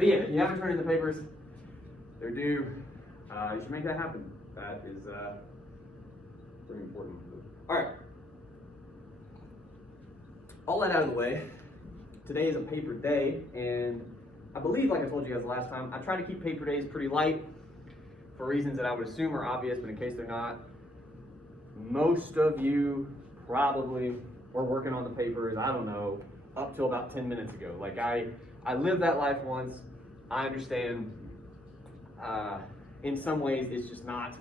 But yeah, if you haven't turned in the papers, they're due. You should make that happen. That is pretty important. All right. All that out of the way, today is a paper day, and I believe, like I told you guys last time, I try to keep paper days pretty light for reasons that I would assume are obvious, but in case they're not, most of you probably were working on the papers, I don't know, up till about 10 minutes ago. Like I lived that life once. I understand in some ways it's just not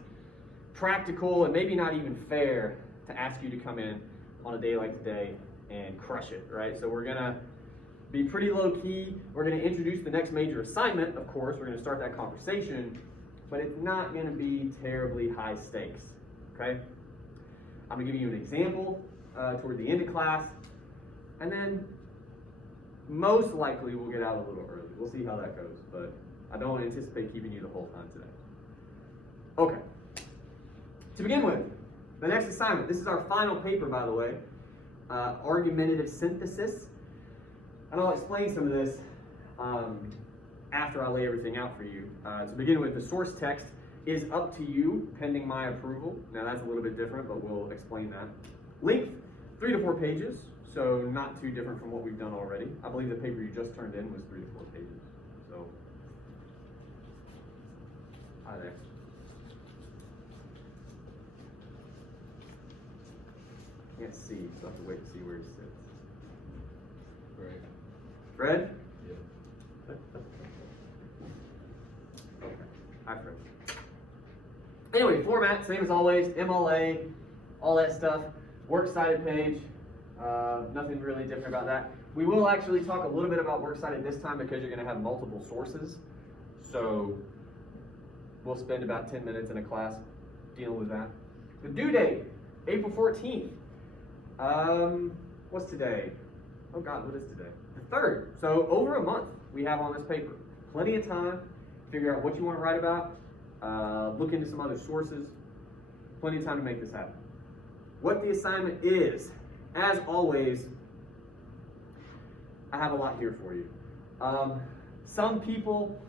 practical and maybe not even fair to ask you to come in on a day like today and crush it, right? So we're gonna be pretty low key. We're gonna introduce the next major assignment, of course. We're gonna start that conversation, but it's not gonna be terribly high stakes, okay? I'm gonna give you an example toward the end of class, and then most likely we'll get out a little early. We'll see how that goes, but I don't anticipate keeping you the whole time today. Okay, to begin with, the next assignment. This is our final paper, by the way, argumentative synthesis. And I'll explain some of this after I lay everything out for you. To begin with, the source text is up to you, pending my approval. Now that's a little bit different, but we'll explain that. Length, 3 to 4 pages, so not too different from what we've done already. I believe the paper you just turned in was 3 to 4 pages. So, hi there. Can't see, so I have to wait to see where he sits. Right. Fred? Yeah. Okay. Hi, Fred. Anyway, format, same as always, MLA, all that stuff. Works cited page, nothing really different about that. We will actually talk a little bit about works cited this time because you're going to have multiple sources. So we'll spend about 10 minutes in a class dealing with that. The due date, April 14th. What's today? Oh God, what is today? The 3rd. So over a month we have on this paper. Plenty of time to figure out what you want to write about, look into some other sources. Plenty of time to make this happen. What the assignment is, as always, I have a lot here for you. Some people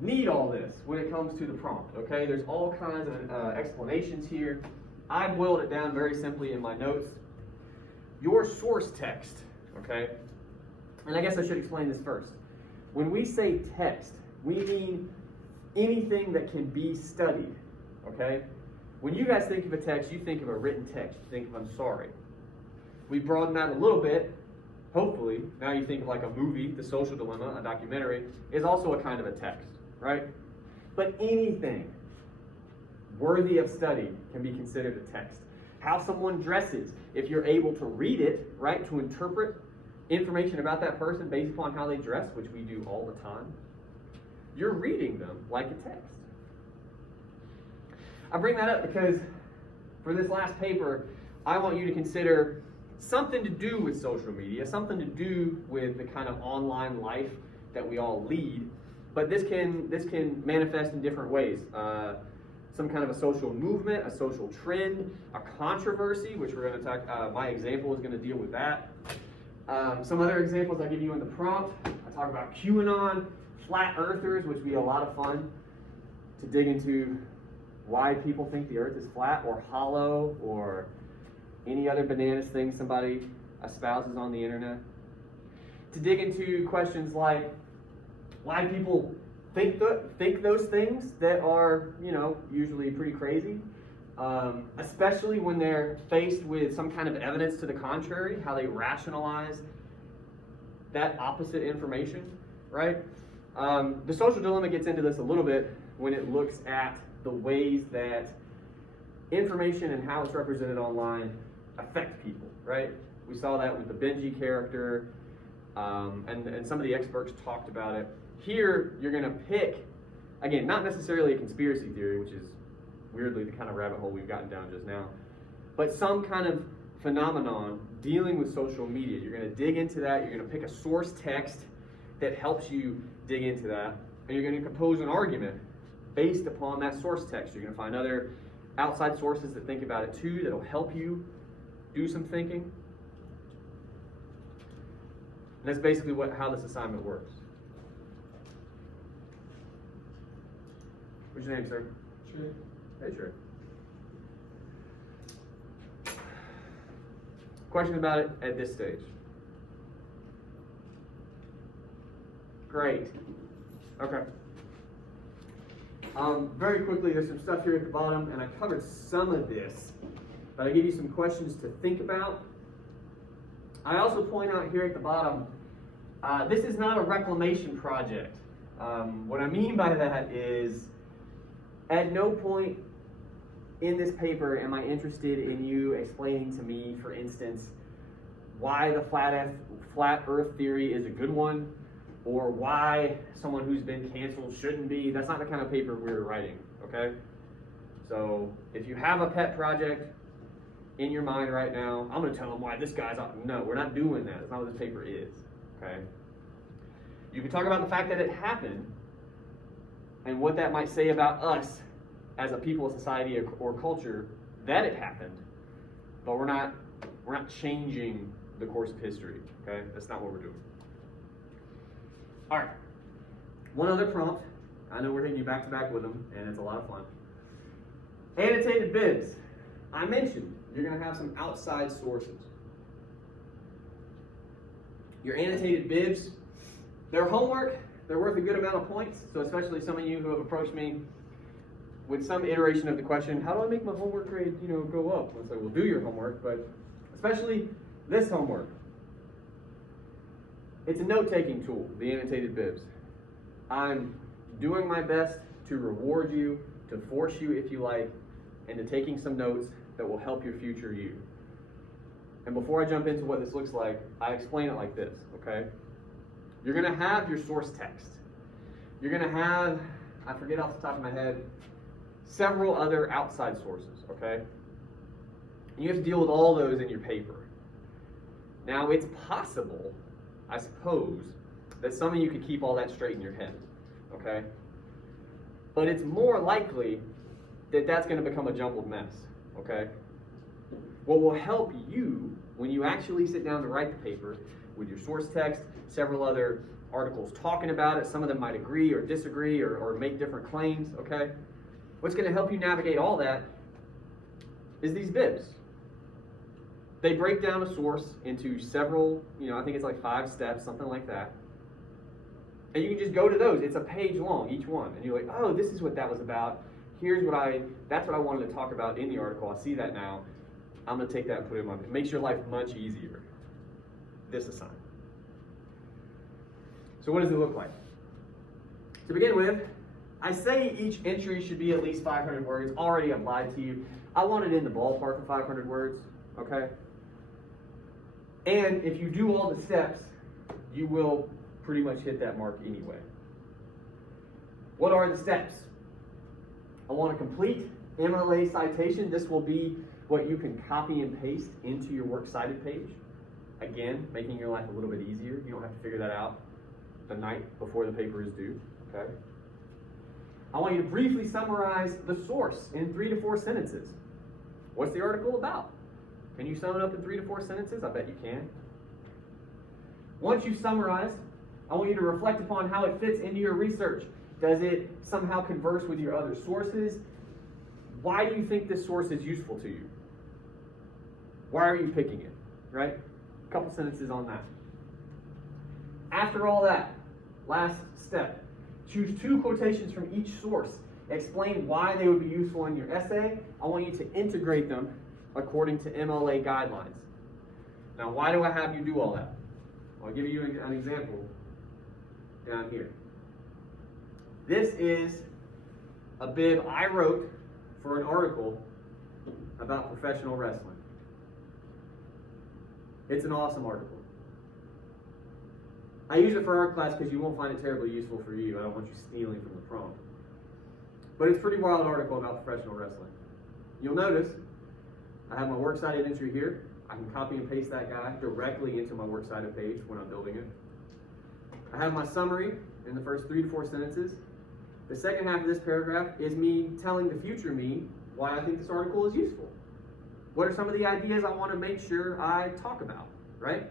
need all this when it comes to the prompt, okay? There's all kinds of explanations here. I boiled it down very simply in my notes. Your source text, okay? And I guess I should explain this first. When we say text, we mean anything that can be studied, okay? When you guys think of a text, you think of a written text. You think of I'm sorry. We broaden that a little bit, hopefully. Now you think of like a movie, The Social Dilemma, a documentary, is also a kind of a text, right? But anything worthy of study can be considered a text. How someone dresses, if you're able to read it, right, to interpret information about that person based upon how they dress, which we do all the time, you're reading them like a text. I bring that up because for this last paper, I want you to consider something to do with social media, something to do with the kind of online life that we all lead, but this can manifest in different ways. Some kind of a social movement, a social trend, a controversy, which we're going to talk, my example is going to deal with that. Some other examples I give you in the prompt, I talk about QAnon, flat earthers, which would be a lot of fun to dig into why people think the earth is flat or hollow or any other bananas thing somebody espouses on the internet. To dig into questions like why people think those things that are, you know, usually pretty crazy, especially when they're faced with some kind of evidence to the contrary, how they rationalize that opposite information, right? The Social Dilemma gets into this a little bit when it looks at the ways that information and how it's represented online affect people, right? We saw that with the Benji character, and some of the experts talked about it. Here, you're going to pick, again, not necessarily a conspiracy theory, which is weirdly the kind of rabbit hole we've gotten down just now, but some kind of phenomenon dealing with social media. You're going to dig into that. You're going to pick a source text that helps you dig into that, and you're going to compose an argument based upon that source text. You're going to find other outside sources that think about it too, that'll help you do some thinking. And that's basically how this assignment works. What's your name, sir? Trey. Hey, Trey. Question about it at this stage? Great. Okay. Very quickly, there's some stuff here at the bottom, and I covered some of this, but I give you some questions to think about. I also point out here at the bottom, this is not a reclamation project. What I mean by that is, at no point in this paper am I interested in you explaining to me, for instance, why the flat earth theory is a good one, or why someone who's been canceled shouldn't be. That's not the kind of paper we're writing, okay? So if you have a pet project in your mind right now, I'm gonna tell them why this guy's up. No, we're not doing that. That's not what this paper is, okay? You can talk about the fact that it happened and what that might say about us as a people, society, or culture that it happened, but we're not changing the course of history, okay? That's not what we're doing. All right, one other prompt. I know we're hitting you back to back with them, and it's a lot of fun. Annotated bibs. I mentioned you're gonna have some outside sources. Your annotated bibs, they're homework. They're worth a good amount of points. So especially some of you who have approached me with some iteration of the question, how do I make my homework grade, go up? I'll say, well, do your homework, but especially this homework. It's a note-taking tool, the annotated bibs. I'm doing my best to reward you, to force you, if you like, into taking some notes that will help your future you. And before I jump into what this looks like, I explain it like this, okay? You're gonna have your source text. You're gonna have, I forget off the top of my head, several other outside sources, okay? And you have to deal with all those in your paper. Now, it's possible, I suppose, that some of you could keep all that straight in your head, okay? But it's more likely that that's going to become a jumbled mess, okay? What will help you when you actually sit down to write the paper with your source text, several other articles talking about it, some of them might agree or disagree or make different claims, okay? What's going to help you navigate all that is these bibs. They break down a source into several, I think it's like 5 steps, something like that. And you can just go to those. It's a page long, each one. And you're like, oh, this is what that was about. That's what I wanted to talk about in the article. I see that now. I'm going to take that and put it in it makes your life much easier. This assignment. So what does it look like? To begin with, I say each entry should be at least 500 words. Already I've lied to you. I want it in the ballpark of 500 words, okay? And if you do all the steps, you will pretty much hit that mark anyway. What are the steps? I want a complete MLA citation. This will be what you can copy and paste into your works cited page. Again, making your life a little bit easier. You don't have to figure that out the night before the paper is due, okay? I want you to briefly summarize the source in 3 to 4 sentences. What's the article about? Can you sum it up in 3 to 4 sentences? I bet you can. Once you've summarized, I want you to reflect upon how it fits into your research. Does it somehow converse with your other sources? Why do you think this source is useful to you? Why are you picking it, right? A couple sentences on that. After all that, last step, choose 2 quotations from each source. Explain why they would be useful in your essay. I want you to integrate them according to MLA guidelines. Now, why do I have you do all that? I'll give you an example down here. This is a bib I wrote for an article about professional wrestling. It's an awesome article. I use it for art class because you won't find it terribly useful for you. I don't want you stealing from the prompt. But it's a pretty wild article about professional wrestling. You'll notice I have my works cited entry here. I can copy and paste that guy directly into my works cited page when I'm building it. I have my summary in the first 3 to 4 sentences. The second half of this paragraph is me telling the future me why I think this article is useful. What are some of the ideas I want to make sure I talk about, right?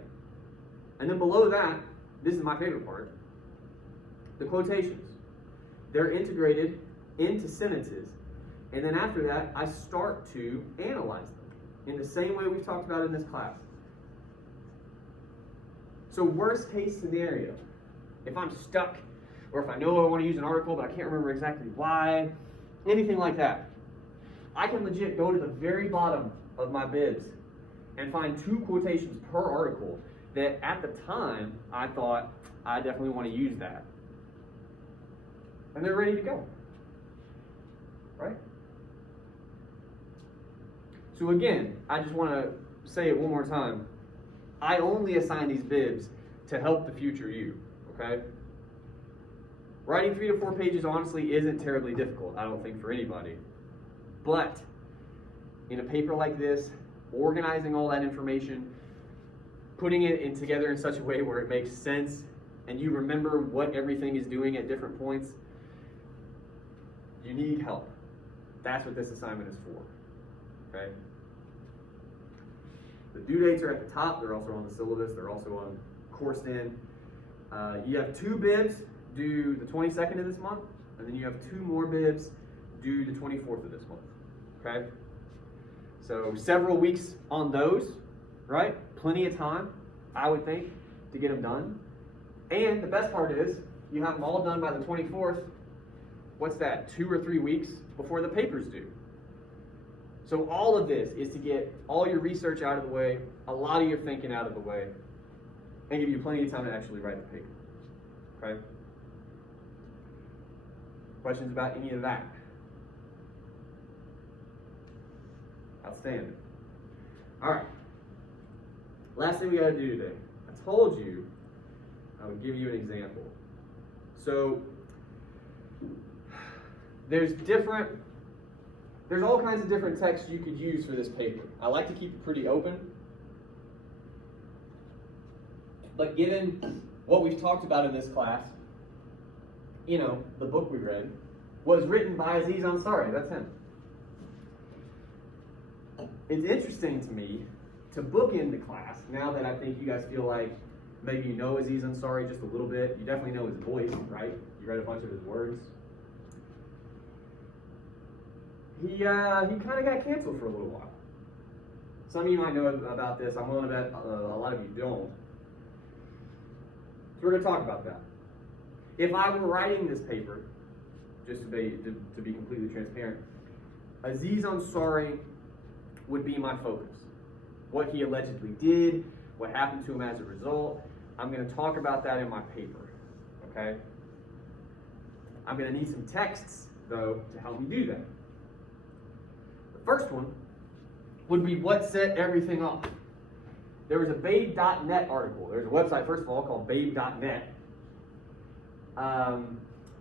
And then below that, this is my favorite part, the quotations. They're integrated into sentences. And then after that, I start to analyze them in the same way we've talked about in this class. So worst case scenario, if I'm stuck, or if I know I want to use an article, but I can't remember exactly why, anything like that, I can legit go to the very bottom of my bibs and find 2 quotations per article that at the time I thought I definitely want to use that. And they're ready to go. Right? So again, I just want to say it one more time. I only assign these bibs to help the future you, okay? Writing 3 to 4 pages honestly isn't terribly difficult, I don't think, for anybody. But in a paper like this, organizing all that information, putting it together in such a way where it makes sense and you remember what everything is doing at different points, you need help. That's what this assignment is for, okay? The due dates are at the top. They're also on the syllabus. They're also on CourseDen. You have 2 bibs due the 22nd of this month, and then you have 2 more bibs due the 24th of this month, okay? So several weeks on those, right? Plenty of time, I would think, to get them done. And the best part is, you have them all done by the 24th. What's that, 2 or 3 weeks before the paper's due. So all of this is to get all your research out of the way, a lot of your thinking out of the way, and give you plenty of time to actually write the paper, okay? Questions about any of that? Outstanding. All right. Last thing we got to do today. I told you I would give you an example. So there's all kinds of different texts you could use for this paper. I like to keep it pretty open. But given what we've talked about in this class, you know, the book we read was written by Aziz Ansari. That's him. It's interesting to me to bookend the class, now that I think you guys feel like maybe you know Aziz Ansari just a little bit. You definitely know his voice, right? You read a bunch of his words. He kind of got canceled for a little while. Some of you might know about this. I'm willing to bet a lot of you don't. So we're going to talk about that. If I were writing this paper, just to be completely transparent, Aziz Ansari would be my focus. What he allegedly did, what happened to him as a result. I'm going to talk about that in my paper, okay? I'm going to need some texts, though, to help me do that. The first one would be what set everything off. There was a Babe.net article. There's a website, first of all, called Babe.net.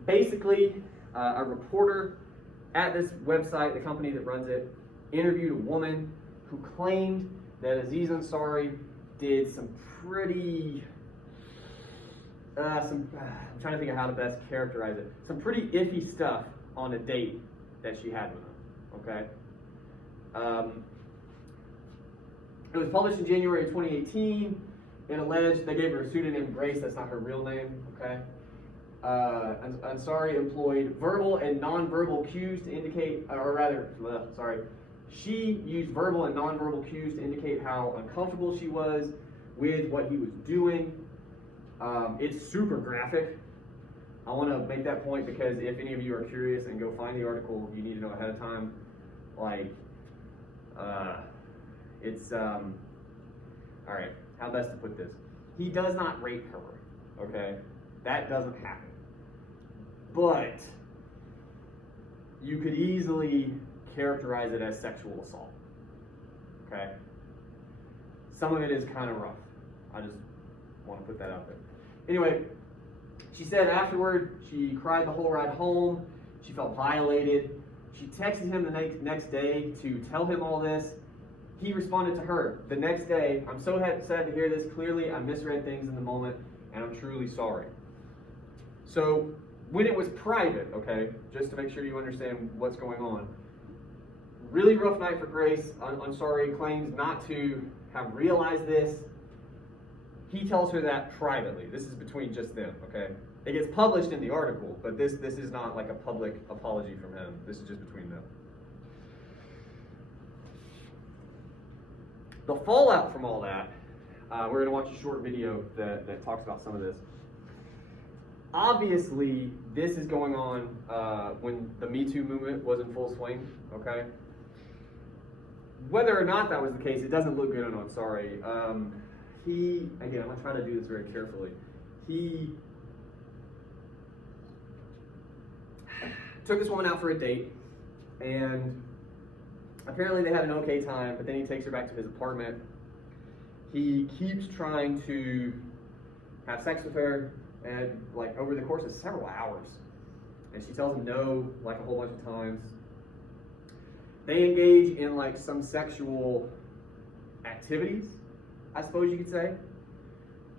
Basically, a reporter at this website, the company that runs it, interviewed a woman who claimed that Aziz Ansari did some pretty, I'm trying to think of how to best characterize it, some pretty iffy stuff on a date that she had with him, okay? It was published in January of 2018. It alleged, they gave her a pseudonym, Grace, that's not her real name, okay? Ansari employed verbal and nonverbal cues to indicate, or rather, she used verbal and nonverbal cues to indicate how uncomfortable she was with what he was doing. It's super graphic. I want to make that point because if any of you are curious and go find the article, you need to know ahead of time. Like, all right, how best to put this? He does not rape her, okay? That doesn't happen. But you could easily characterize it as sexual assault, okay? Some of it is kind of rough. I just want to put that out there. Anyway, she said afterward she cried the whole ride home. She felt violated. She texted him the next day to tell him all this. He responded to her the next day, "I'm so sad to hear this. Clearly, I misread things in the moment, and I'm truly sorry." So when it was private, okay, just to make sure you understand what's going on, really rough night for Grace. Ansari claims not to have realized this. He tells her that privately. This is between just them, okay? It gets published in the article, but this is not like a public apology from him. This is just between them. The fallout from all that, we're going to watch a short video that talks about some of this. Obviously, this is going on when the Me Too movement was in full swing, okay? Whether or not that was the case, it doesn't look good on Ansari. Again, I'm going to try to do this very carefully. He took this woman out for a date, and apparently they had an okay time, but then he takes her back to his apartment. He keeps trying to have sex with her, and like over the course of several hours. And she tells him no, like a whole bunch of times. They engage in like some sexual activities, I suppose you could say.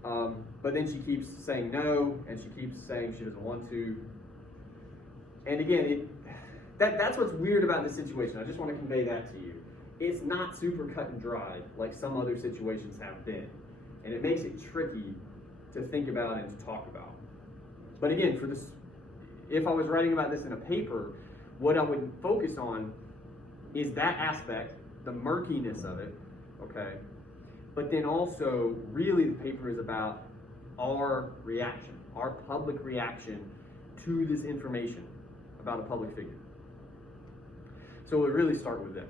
But then she keeps saying no, and she keeps saying she doesn't want to. And again, that's what's weird about this situation. I just want to convey that to you. It's not super cut and dried like some other situations have been. And it makes it tricky to think about and to talk about. But again, for this, if I was writing about this in a paper, what I would focus on is that aspect, the murkiness of it, okay? But then also, really the paper is about our reaction, our public reaction to this information about a public figure. So we'll really start with this.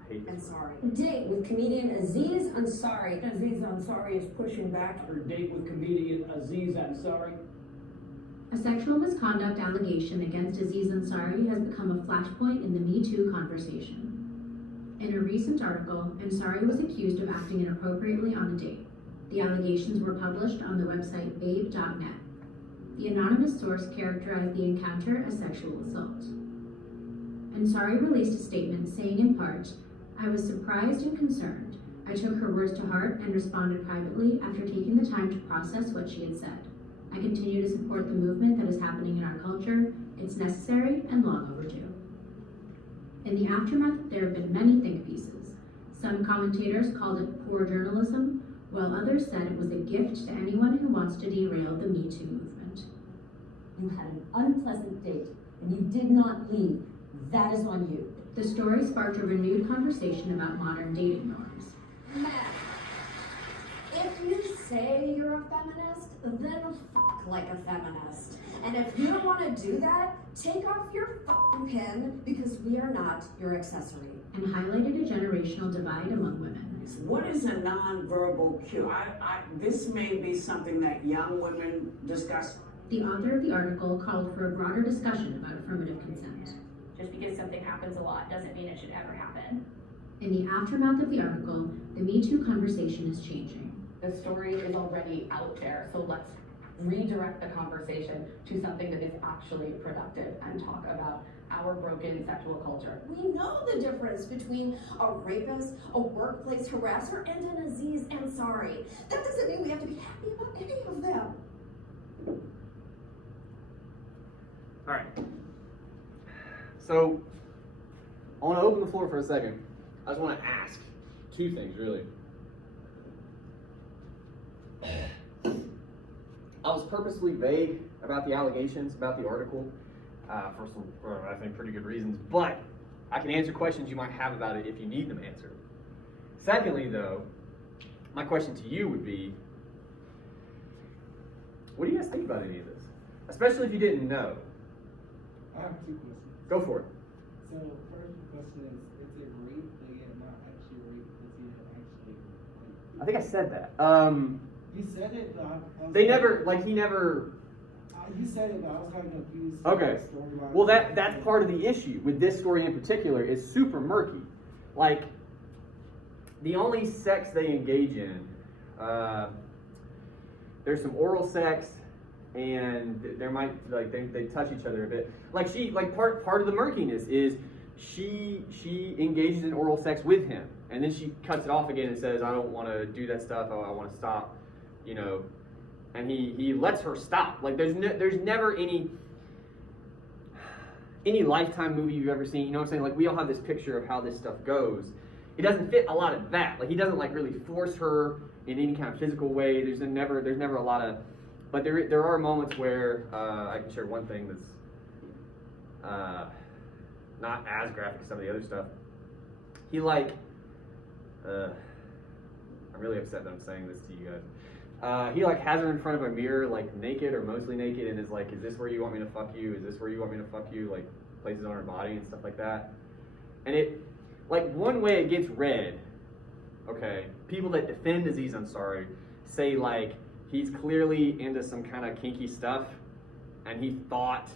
I hate this. Ansari. Date with comedian Aziz Ansari. Aziz Ansari is pushing back her date with comedian Aziz Ansari. A sexual misconduct allegation against Aziz Ansari has become a flashpoint in the Me Too conversation. In a recent article, Ansari was accused of acting inappropriately on a date. The allegations were published on the website babe.net. The anonymous source characterized the encounter as sexual assault. Ansari released a statement saying in part, "I was surprised and concerned. I took her words to heart and responded privately after taking the time to process what she had said. I continue to support the movement that is happening in our culture. It's necessary and long overdue." In the aftermath, there have been many think pieces. Some commentators called it poor journalism, while others said it was a gift to anyone who wants to derail the Me Too movement. You had an unpleasant date and you did not leave. That is on you. The story sparked a renewed conversation about modern dating norms. Man, if you say you're a feminist, then fuck like a feminist. And if you don't want to do that, take off your fucking pin because we are not your accessory. And highlighted a generational divide among women. What is a nonverbal cue? This may be something that young women discuss. The author of the article called for a broader discussion about affirmative consent. Just because something happens a lot doesn't mean it should ever happen. In the aftermath of the article, the Me Too conversation is changing. The story is already out there, so let's redirect the conversation to something that is actually productive and talk about our broken sexual culture. We know the difference between a rapist, a workplace harasser, and an Aziz Ansari. That doesn't mean we have to be happy about any of them. All right. So, I want to open the floor for a second. I just want to ask two things, really. I was purposely vague about the allegations, about the article, for some, I think, pretty good reasons. But I can answer questions you might have about it if you need them answered. Secondly, though, my question to you would be, what do you guys think about any of this? Especially if you didn't know. I have two questions. Go for it. So first question is it rape, but yet not actually rape, because he had actually I think I said that. You said it, but I was They like- never, like he never. You said it, but I was kind of confused. Okay. Storyline. Well, that's part of the issue with this story in particular is super murky. Like, the only sex they engage in, there's some oral sex, and there might like they touch each other a bit. Like part of the murkiness is she engages in oral sex with him, and then she cuts it off again and says, "I don't want to do that stuff. I want to stop," you know. And he lets her stop. Like there's never any Lifetime movie you've ever seen. You know what I'm saying? Like we all have this picture of how this stuff goes, it doesn't fit a lot of that. Like he doesn't like really force her in any kind of physical way. There's never a lot of, but there are moments where I can share one thing that's not as graphic as some of the other stuff. He like, I'm really upset that I'm saying this to you guys. He like has her in front of a mirror, like naked or mostly naked, and is like, "Is this where you want me to fuck you? Is this where you want me to fuck you?" Like places on her body and stuff like that. And it, like one way it gets read, okay, people that defend Aziz Ansari say like he's clearly into some kind of kinky stuff, and he thought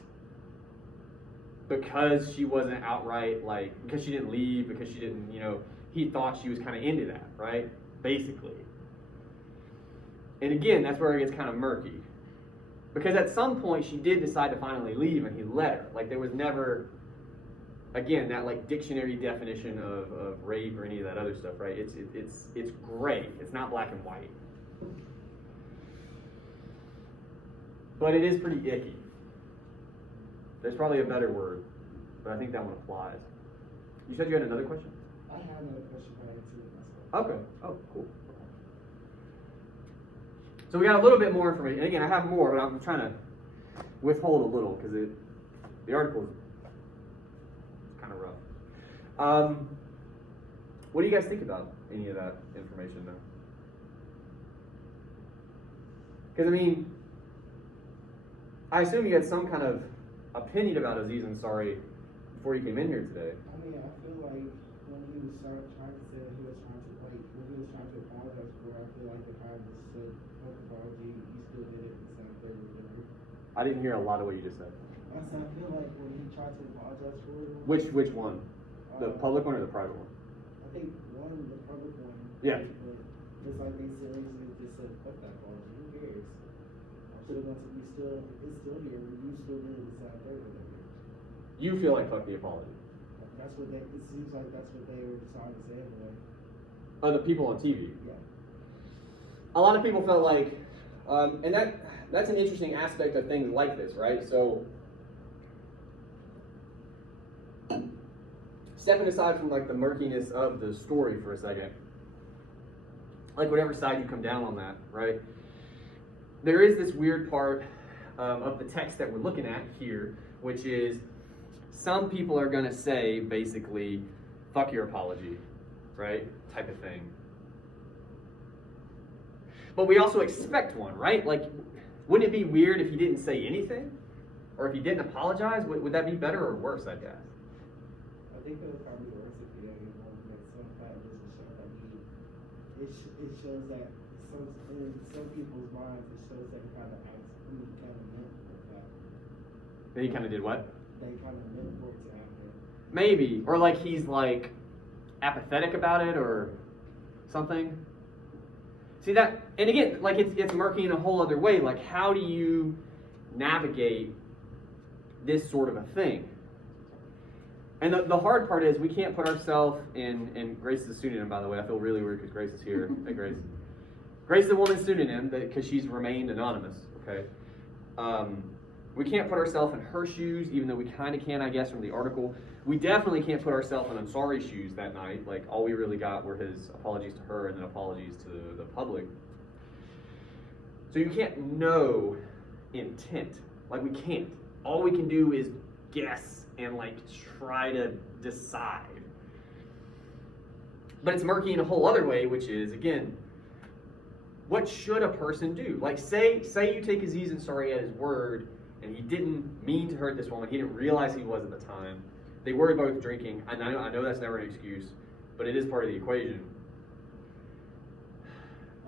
because she wasn't outright like, because she didn't leave, because she didn't, he thought she was kind of into that, right? Basically. And again, that's where it gets kind of murky. Because at some point she did decide to finally leave and he let her. Like there was never, again, that like dictionary definition of rape or any of that other stuff, right? It's gray. It's not black and white. But it is pretty icky. There's probably a better word, but I think that one applies. You said you had another question? I have another question, but I answered it myself. Okay. Oh, cool. So we got a little bit more information. And again, I have more, but I'm trying to withhold a little because the article is kind of rough. What do you guys think about any of that information, though? Because I mean, I assume you had some kind of opinion about Aziz Ansari before you came in here today. I mean, I feel like when he was trying to say that he was trying to when he was trying to apologize for it, I feel like the guy just said, "Fuck apology, you still did it the same thing." I didn't hear a lot of what you just said. I said, I feel like when he tried to apologize for it. Which one? The public one or the private one? I think the public one. Yeah. But it's like they seriously just said, "Fuck that apology, who cares?" I'm still going to be it's still here, you still did it the same thing with it. You feel like fuck the apology. It seems like that's what they were trying to say anyway. The people on TV. Yeah. A lot of people felt like, and that's an interesting aspect of things like this, right? So, stepping aside from like the murkiness of the story for a second, like whatever side you come down on that, right? There is this weird part of the text that we're looking at here, which is some people are going to say basically, fuck your apology, right? Type of thing. But we also expect one, right? Like, wouldn't it be weird if he didn't say anything? Or if he didn't apologize? Would that be better or worse, I guess? I think it would probably be worse if he didn't make some kind of show that it shows that in some people's minds it shows that he kind of acts, he kind of meant for that. That he kind of did what? They kind of meant for it to happen. Maybe. Or like he's like apathetic about it or something. See that, and again, like it's murky in a whole other way. Like how do you navigate this sort of a thing? And the hard part is we can't put ourselves in Grace's pseudonym, by the way. I feel really weird because Grace is here. Hey, Grace. Grace is the woman's pseudonym because she's remained anonymous, okay? We can't put ourselves in her shoes, even though we kind of can, I guess, from the article. We definitely can't put ourselves in Ansari's shoes that night. Like, all we really got were his apologies to her and then apologies to the public. So you can't know intent. Like, we can't. All we can do is guess and, like, try to decide. But it's murky in a whole other way, which is, again, what should a person do? Like, say you take Aziz Ansari at his word, and he didn't mean to hurt this woman. He didn't realize he was at the time. They were both drinking. I know that's never an excuse, but it is part of the equation.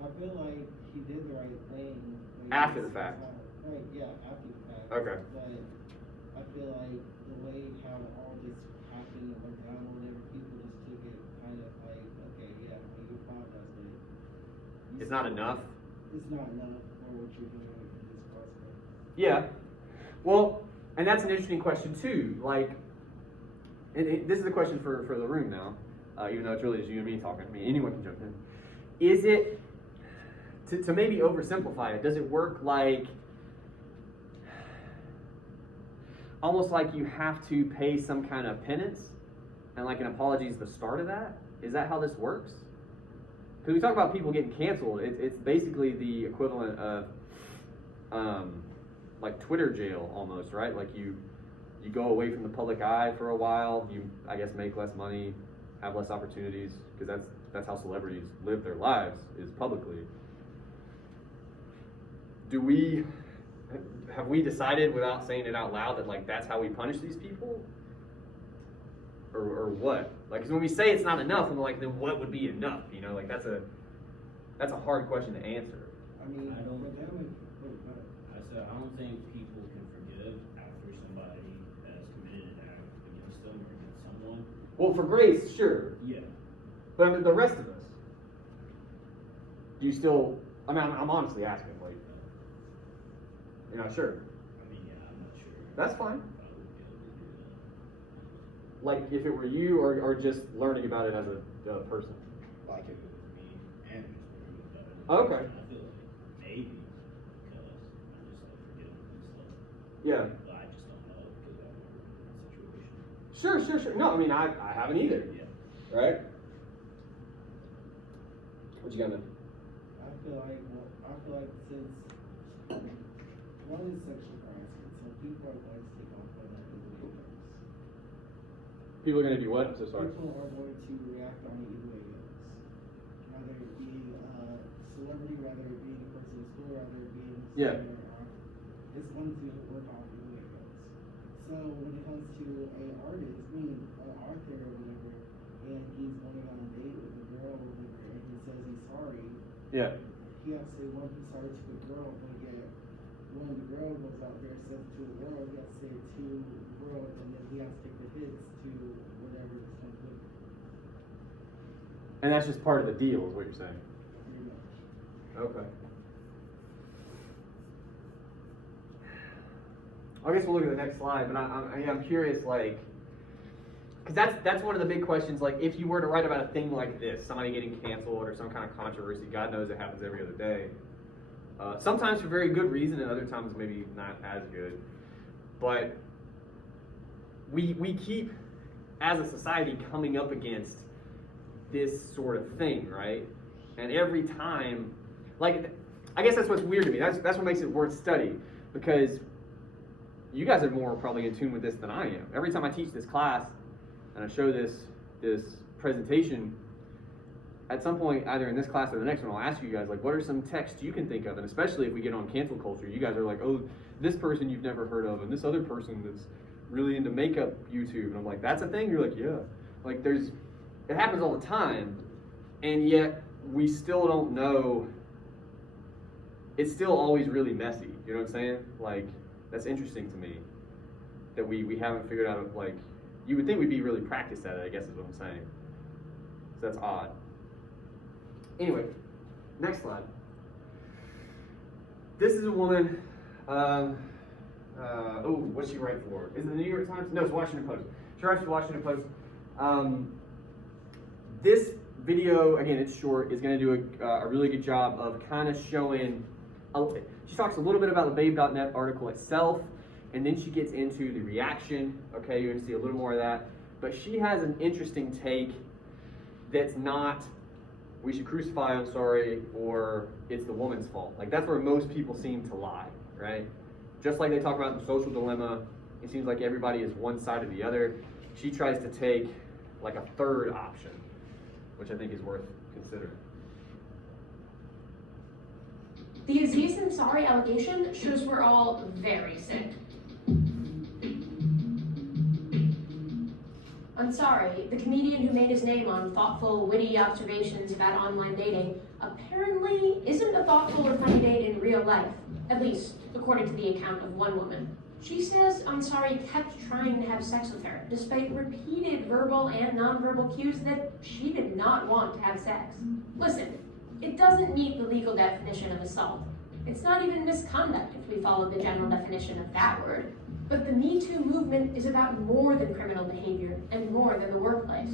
I feel like he did the right thing. After the fact. Right, yeah, after the fact. Okay. But I feel like the way how all this happened and went down or whatever, people just took it kind of like, okay, yeah, you apologize, but It's not enough? it's not enough for what you're doing in this process. Yeah. Well, and that's an interesting question too. Like, and this is a question for the room now, even though it's really just you and me talking. I mean, anyone can jump in. Is it, to maybe oversimplify it, does it work like, almost like you have to pay some kind of penance, and like an apology is the start of that? is that how this works? Because we talk about people getting canceled, it's basically the equivalent of like Twitter jail almost, right? Like you go away from the public eye for a while, you, I guess, make less money, have less opportunities, because that's how celebrities live their lives, is publicly. Have we decided without saying it out loud that like that's how we punish these people? Or what? Like, 'cause when we say it's not enough, I'm like, then what would be enough? You know, like that's a hard question to answer. I mean, I don't- but that would, but, I said, I don't think people can forgive after somebody has committed an act against them or against someone. Well, for grace, sure, Yeah. but I mean, the rest of us, do you still? I mean, I'm honestly asking, like, you're not sure. I mean, yeah, I'm not sure. That's fine. If I would be able to do that. Like, if it were you, or just learning about it as a person. Like if it was me and Mr. Ruben, Okay. I feel like maybe because I just like forget and stuff. Yeah. But I just don't know because I've never been in that situation. Sure. No, I mean, I haven't either. Yeah. Right? What you got, man? I feel like since one is sexual harassment, so people are going to take off on that either way it goes. People are gonna do what? I'm so sorry. People are going to react on it either way it goes. Rather it be celebrity, rather it be the person in school, rather it be Yeah. it's going to work off either way it goes. So when it comes to an artist, Arthur or whatever, and he's going on a date with a girl or whatever, and he says he's sorry, Yeah. he has to say one, he's sorry to the girl, but yet when the girl goes out there and says it to the world, he has to say it to the world, and then he has to take the hits to whatever is complete. And that's just part of the deal, is what you're saying. Pretty much. Okay. I guess we'll look at the next slide, but I'm curious, like, because that's one of the big questions. Like, if you were to write about a thing like this, somebody getting canceled or some kind of controversy, God knows it happens every other day. Sometimes for very good reason, and other times maybe not as good. But we keep, as a society, coming up against this sort of thing, right? And every time, like, I guess that's what's weird to me. That's what makes it worth study, because you guys are more probably in tune with this than I am. Every time I teach this class and I show this presentation, at some point, either in this class or the next one, I'll ask you guys, like, what are some texts you can think of? And especially if we get on cancel culture, you guys are like, oh, this person you've never heard of, and this other person that's really into makeup YouTube. And I'm like, that's a thing? You're like, yeah. Like, it happens all the time, and yet we still don't know. It's still always really messy. You know what I'm saying? Like, that's interesting to me that we haven't figured out, like, you would think we'd be really practiced at it, I guess is what I'm saying. So that's odd. Anyway, next slide. This is a woman, what's she write for? Is it the New York Times? No, it's Washington Post. She writes for the Washington Post. This video, again, it's short, is going to do a really good job of kind of showing, she talks a little bit about the Babe.net article itself, and then she gets into the reaction. Okay, you're going to see a little more of that. But she has an interesting take that's not, we should crucify, I'm sorry, or it's the woman's fault. Like, that's where most people seem to lie, right? Just like they talk about the social dilemma, it seems like everybody is one side or the other. She tries to take like a third option, which I think is worth considering. The Aziz Ansari allegation shows we're all very sick. Ansari, the comedian who made his name on thoughtful, witty observations about online dating, apparently isn't a thoughtful or funny date in real life, at least according to the account of one woman. She says Ansari kept trying to have sex with her, despite repeated verbal and nonverbal cues that she did not want to have sex. Listen, it doesn't meet the legal definition of assault. It's not even misconduct if we follow the general definition of that word. But the Me Too movement is about more than criminal behavior and more than the workplace.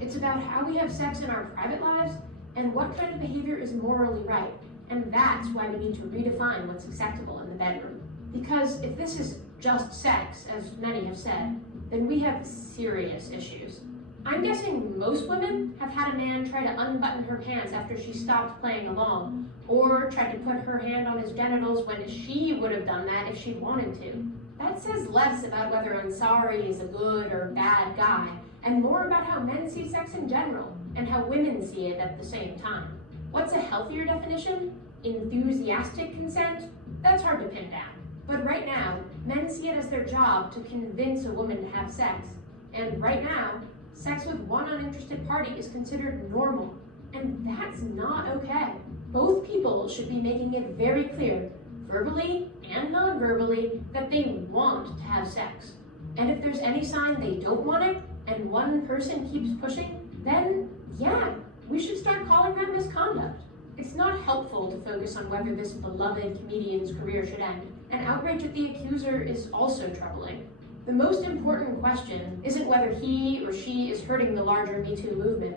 It's about how we have sex in our private lives and what kind of behavior is morally right. And that's why we need to redefine what's acceptable in the bedroom. Because if this is just sex, as many have said, then we have serious issues. I'm guessing most women have had a man try to unbutton her pants after she stopped playing along, or tried to put her hand on his genitals when she would have done that if she'd wanted to. That says less about whether Ansari is a good or bad guy, and more about how men see sex in general, and how women see it at the same time. What's a healthier definition? Enthusiastic consent? That's hard to pin down. But right now, men see it as their job to convince a woman to have sex. And right now, sex with one uninterested party is considered normal. And that's not okay. Both people should be making it very clear, verbally and non-verbally, that they want to have sex. And if there's any sign they don't want it, and one person keeps pushing, then yeah, we should start calling that misconduct. It's not helpful to focus on whether this beloved comedian's career should end, and outrage at the accuser is also troubling. The most important question isn't whether he or she is hurting the larger Me Too movement.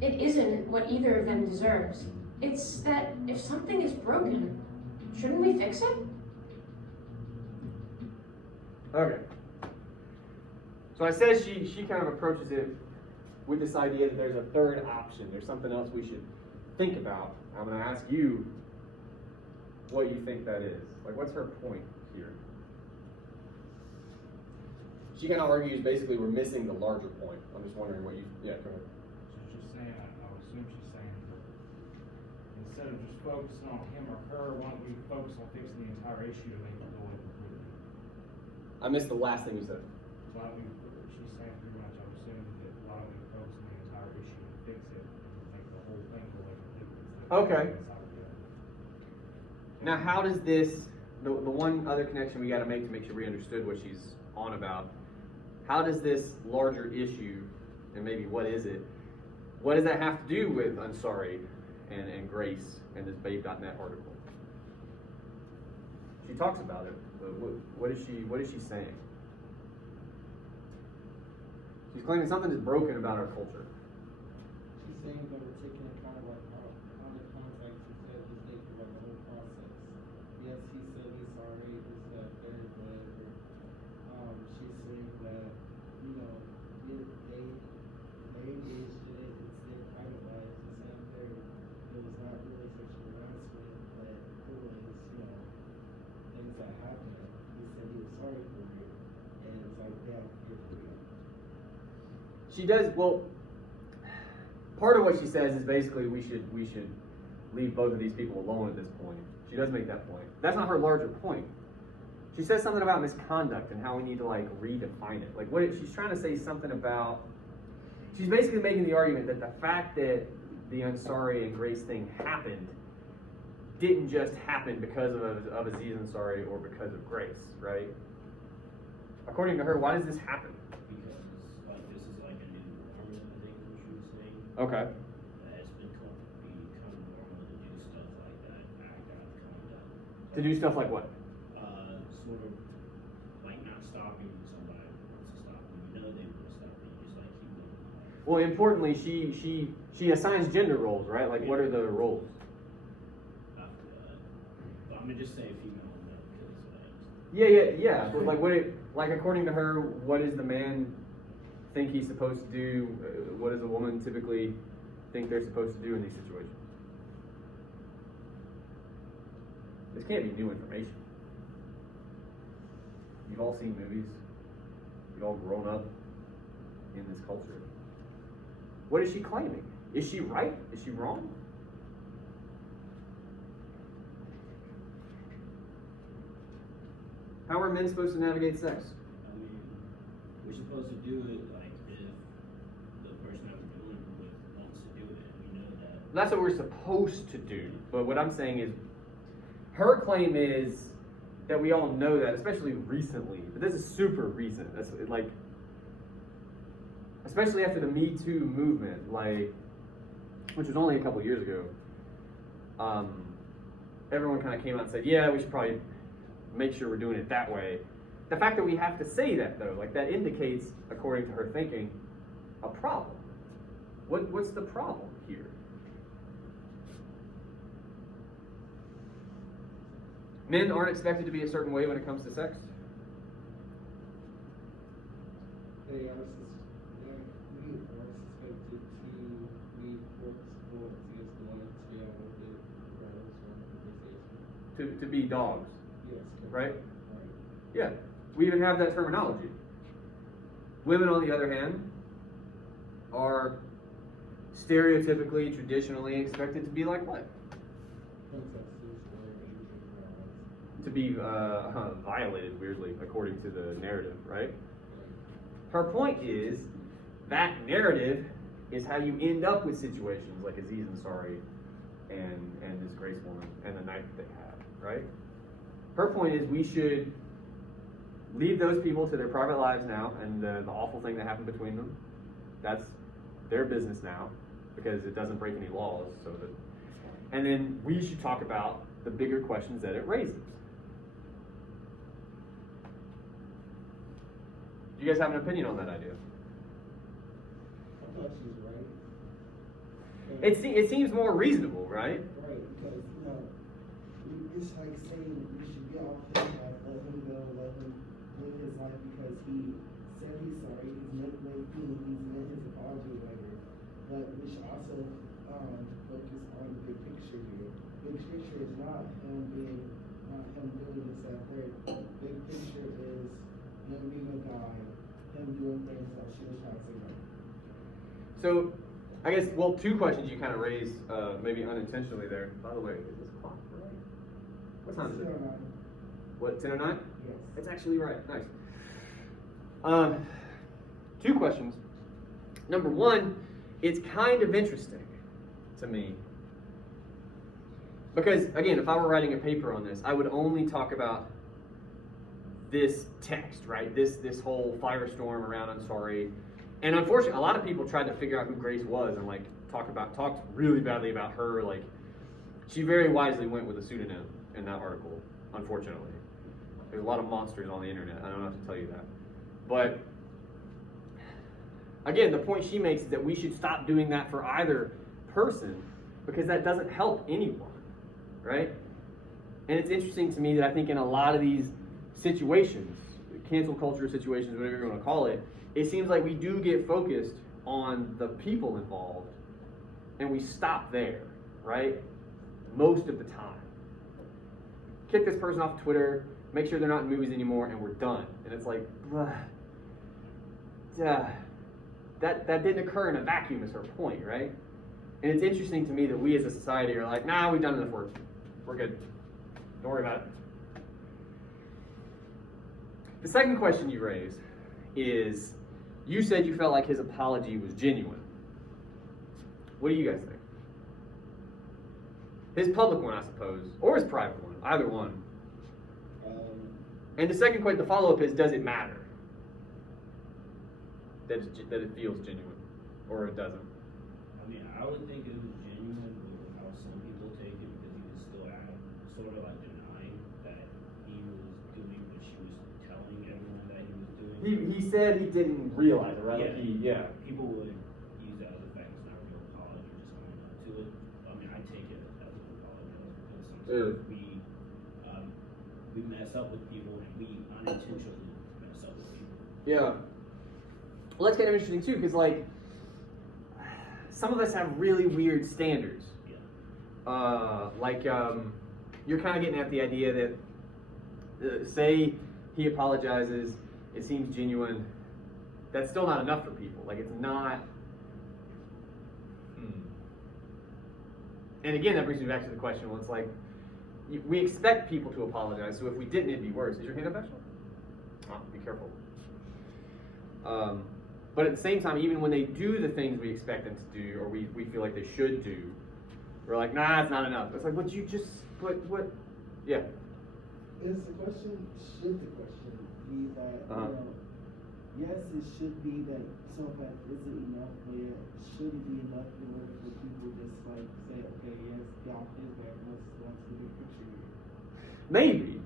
It isn't what either of them deserves. It's that if something is broken, shouldn't we fix it? Okay. So I said she kind of approaches it with this idea that there's a third option. There's something else we should think about. I'm going to ask you what you think that is. Like, what's her point here? She kind of argues basically we're missing the larger point. I'm just wondering what you, yeah, go ahead. She's just saying, I assume she's saying, instead of just focusing on him or her, why don't we focus on fixing the entire issue to make it go away completely? I missed the last thing you said. Why don't we, she's saying pretty much, I'm assuming that why don't we focus on the entire issue and fix it and make the whole thing go away completely? Okay. Now, how does this, the one other connection we got to make sure we understood what she's on about, how does this larger issue, and maybe what is it, what does that have to do with Ansari and Grace and this Babe.net article? She talks about it, but what is she saying? She's claiming something is broken about our culture. She's saying that we're taking account of like how the contact he said was taken through like the whole process. Yes, he said he's sorry, this, that, third, whatever. She's saying that, you know, they engaged in it, it's their private lives, it's not their, it was not really sexual harassment, but it was, you know, things that happened. He said he was sorry for you, and it's like, yeah, I'm here for you. She does, well, part of what she says is basically we should leave both of these people alone at this point. She does make that point. That's not her larger point. She says something about misconduct and how we need to like redefine it. Like she's trying to say something about, she's basically making the argument that the fact that the Ansari and Grace thing happened didn't just happen because of Aziz Ansari or because of Grace, right? According to her, why does this happen? Because like this is like a new norm, I think is what she was saying. Okay. It's become normal to do stuff like that, act out of conduct. To do stuff like what? Sort of like not stopping somebody who wants to stop them. You know they want to stop them, just like keep them. Well, importantly, she assigns gender roles, right? Like, what are the roles? But I'm gonna just say female on that because Yeah. But like according to her, what does the man think he's supposed to do? What does a woman typically think they're supposed to do in these situations? This can't be new information. You've all seen movies. You've all grown up in this culture. What is she claiming? Is she right? Is she wrong? How are men supposed to navigate sex? I mean, we're supposed to do it like if the person that we're doing it with wants to do it, and we know that. That's what we're supposed to do. But what I'm saying is, her claim is that we all know that, especially recently. But this is super recent. That's like, especially after the Me Too movement, like, which was only a couple years ago. Everyone kind of came out and said, yeah, we should probably make sure we're doing it that way. The fact that we have to say that, though, like, that indicates, according to her thinking, a problem. What's the problem here? Men aren't expected to be a certain way when it comes to sex. They are, we are be dogs, Yes. right? Right. Yeah, we even have that terminology. Women, on the other hand, are stereotypically, traditionally expected to be like what? To be violated, weirdly, according to the narrative, right? Her point is that narrative is how you end up with situations like Aziz Ansari and this Grace woman and the night that they had, right? Her point is we should leave those people to their private lives now and the awful thing that happened between them. That's their business now because it doesn't break any laws. And then we should talk about the bigger questions that it raises. Do you guys have an opinion on that idea? I thought she was right. It seems more reasonable, right? Right, because, it's like saying you should get off his life, let him go, let him live his life because he said he's sorry, he's meant his apology later. But we should also focus on the big picture here. Big picture is not him doing this that third. Big picture is him being a guy, him doing things that she was trying to say right. So, I guess, well, two questions you kind of raised, maybe unintentionally there. By the way, is this clock right? What time is it? 10:09. What, 10:09? Yes. It's actually right. Nice. Two questions. Number one, it's kind of interesting to me. Because, again, if I were writing a paper on this, I would only talk about this text, right? This whole firestorm around Ansari. And unfortunately, a lot of people tried to figure out who Grace was and like talked really badly about her. Like, she very wisely went with a pseudonym in that article, unfortunately. There's a lot of monsters on the internet. I don't have to tell you that. But again, the point she makes is that we should stop doing that for either person because that doesn't help anyone, right? And it's interesting to me that I think in a lot of these situations, cancel culture situations, whatever you want to call it, it seems like we do get focused on the people involved and we stop there, right? Most of the time. Kick this person off Twitter, make sure they're not in movies anymore, and we're done. And it's like, that didn't occur in a vacuum is her point, right? And it's interesting to me that we as a society are like, nah, we've done enough work. We're good. Don't worry about it. The second question you raised is, you said you felt like his apology was genuine. What do you guys think? His public one, I suppose, or his private one, either one. And the second question, the follow-up is, does it matter that it feels genuine, or it doesn't? I mean, I would think it was genuine with how some people take it because he was still sort of like denying that he was doing what she was telling everyone that he was doing. He said he didn't realize it, right? Yeah. People would use that as a fact. It's not a real apology, just owning up to it. I mean, I take it as an apology because sometimes we mess up with people and we unintentionally mess up with people. Yeah. Well, that's kind of interesting too, because like some of us have really weird standards. Yeah. You're kind of getting at the idea that say he apologizes, it seems genuine. That's still not enough for people. Like it's not. And again, that brings me back to the question. Well, it's like we expect people to apologize. So if we didn't, it'd be worse. Is your hand up, Ashley? Oh, be careful. But at the same time, even when they do the things we expect them to do, or we feel like they should do, we're like, nah, it's not enough. It's like, what? Yeah. Is the question, should the question be that, yes, it should be that self-act isn't enough, but it shouldn't be enough in order for people just like say, okay, yes, y'all did that, let's the big picture here. Maybe.